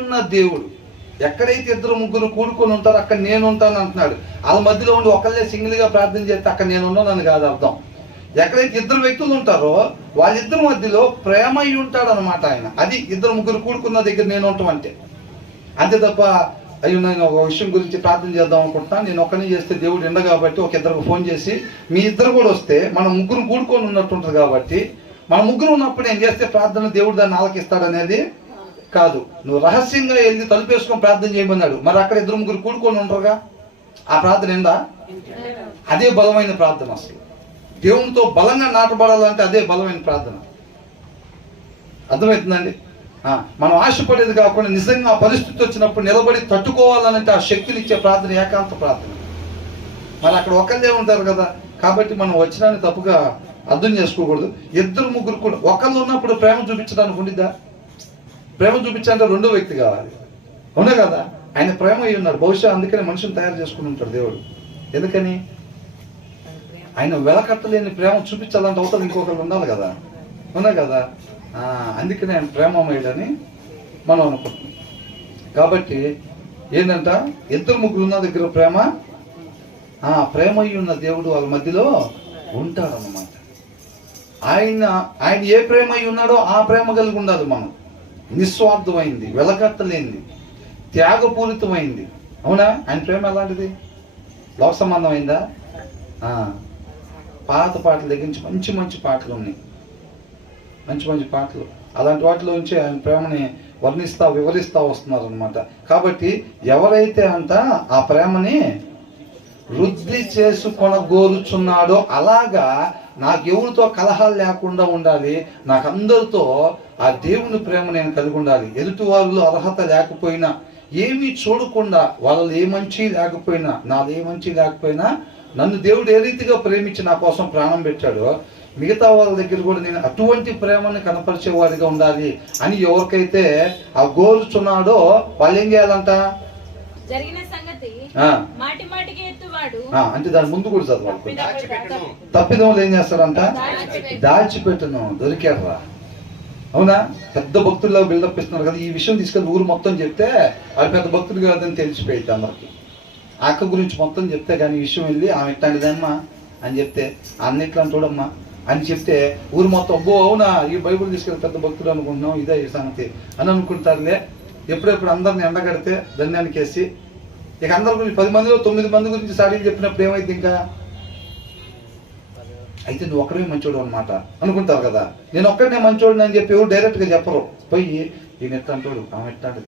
ఉన్న దేవుడు. ఎక్కడైతే ఇద్దరు ముగ్గురు కూడుకొని ఉంటారో అక్కడ నేను ఉంటాను అంటున్నాడు. వాళ్ళ మధ్యలో ఉండి ఒకళ్ళే సింగిల్గా ప్రార్థన చేస్తే అక్కడ నేను ఉన్నానని కాదు అర్థం. ఎక్కడైతే ఇద్దరు వ్యక్తులు ఉంటారో వాళ్ళిద్దరి మధ్యలో ప్రేమ అయి ఉంటాడు అనమాట ఆయన. అది ఇద్దరు ముగ్గురు కూడుకున్న దగ్గర నేను ఉంటాం అంటే. అంతే తప్ప అయ్యో నేను ఒక విషయం గురించి ప్రార్థన చేద్దాం అనుకుంటున్నా, నేను ఒక్కనే చేస్తే దేవుడు ఎండ కాబట్టి ఒక ఇద్దరికి ఫోన్ చేసి మీ ఇద్దరు కూడా వస్తే మనం ముగ్గురు కూడుకొని ఉన్నట్టు ఉంటుంది కాబట్టి మన ముగ్గురు ఉన్నప్పుడు నేను చేస్తే ప్రార్థన దేవుడు దాన్ని ఆలకిస్తాడు అనేది కాదు. నువ్వు రహస్యంగా వెళ్ళి తలుపేసుకొని ప్రార్థన చేయమన్నాడు. మరి అక్కడ ఇద్దరు ముగ్గురు కూడుకొని ఉంటారుగా, ఆ ప్రార్థన ఏందా? అదే బలమైన ప్రార్థన. అసలు దేవునితో బలంగా నాటబడాలంటే అదే బలమైన ప్రార్థన. అర్థమవుతుందండి? మనం ఆశపడేది కాకుండా నిజంగా ఆ పరిస్థితి వచ్చినప్పుడు నిలబడి తట్టుకోవాలనంటే ఆ శక్తిని ఇచ్చే ప్రార్థన ఏకాంత ప్రార్థన. మరి అక్కడ ఒకళ్ళే ఉంటారు కదా, కాబట్టి మనం వచ్చినాన్ని తప్పుగా అర్థం చేసుకోకూడదు. ఇద్దరు ముగ్గురు కూడా ఒకళ్ళు ఉన్నప్పుడు ప్రేమ చూపించడానికి ఉండిద్దా? ప్రేమ చూపించాలంటే రెండో వ్యక్తి కావాలి, అవునా కదా? ఆయన ప్రేమ అయి ఉన్నాడు. బహుశా అందుకని మనిషిని తయారు చేసుకుని ఉంటాడు దేవుడు. ఎందుకని? ఆయన వెలకట్టలేని ప్రేమ చూపించాలంటే అవతల ఇంకొకరు ఉండాలి కదా, అవునా కదా? అందుకని ఆయన ప్రేమమయుడని మనం అనుకుంటున్నాం. కాబట్టి ఏంటంట, ఇద్దరు ముగ్గురు ఉన్న దగ్గర ప్రేమ ప్రేమయ్యి ఉన్న దేవుడు వాళ్ళ మధ్యలో ఉంటాడన్నమాట. ఆయన ఏ ప్రేమ అయి ఉన్నాడో ఆ ప్రేమ కలిగి ఉండాలి మనం. నిస్వార్థమైంది, వెలకట్టలేనిది, త్యాగపూరితమైంది, అవునా? ఆయన ప్రేమ ఎలాంటిది? లోక సంబంధమైందా? పాత పాటల దగ్గర నుంచి మంచి మంచి పాటలు ఉన్నాయి, మంచి మంచి పాటలు. అలాంటి వాటిలో నుంచి ఆయన ప్రేమని వివరిస్తూ వస్తున్నారు అనమాట. కాబట్టి ఎవరైతే ఆ ప్రేమని వృద్ధి చేసుకొనగోరుచున్నాడో అలాగా నాకు ఎవరితో కలహాలు లేకుండా ఉండాలి, నాకు అందరితో ఆ దేవుని ప్రేమ నేను కలిగి ఉండాలి. ఎదుటి వాళ్ళు అర్హత లేకపోయినా, ఏమీ చూడకుండా, వాళ్ళలో ఏ మంచి లేకపోయినా, నాది ఏ మంచి లేకపోయినా, నన్ను దేవుడు ఏ రీతిగా ప్రేమించి నా కోసం ప్రాణం పెట్టాడో మిగతా వాళ్ళ దగ్గర కూడా నేను అటువంటి ప్రేమని కనపరిచేవాడిగా ఉండాలి అని ఎవరికైతే ఆ గోరుచున్నాడో వాళ్ళు ఏం చేయాలంట? అంటే దాని ముందు కూడా చదవాలి. తప్పిదములు ఏం చేస్తారంట? దాచిపెట్టను, దొరికారా? అవునా? పెద్ద భక్తుల్లో బిల్డప్ ఇస్తున్నారు కదా. ఈ విషయం తీసుకెళ్ళి ఊరు మొత్తం చెప్తే వాళ్ళు పెద్ద భక్తులు కాదని తెలిసిపోయింది అందరికి. అక్క గురించి మొత్తం చెప్తే కానీ ఈ విషయం వెళ్ళి ఆమె ఇట్లాంటిదమ్మా అని చెప్తే అన్నిట్లాంటి చూడమ్మా అని చెప్తే ఊరు మొత్తం అబ్బో అవునా ఈ బైబుల్ తీసుకెళ్ళి పెద్ద భక్తులు అనుకుంటున్నాం, ఇదే ఈ సంగతి అని అనుకుంటారులే. ఎప్పుడెప్పుడు అందరిని ఎండగడితే ధన్యానికి వేసి ఇక అందరి గురించి 10 మందిలో 9 మంది గురించి సాడీలు చెప్పినప్పుడు ఏమైంది? ఇంకా అయితే నువ్వు ఒక్కడే మంచోడు అనమాట అనుకుంటారు కదా. నేను ఒక్కడనే మంచోడు అని చెప్పి ఎవరు డైరెక్ట్గా చెప్పరు. పోయి ఈయన ఎట్లా అంటాడు, ఆమె ఎట్లా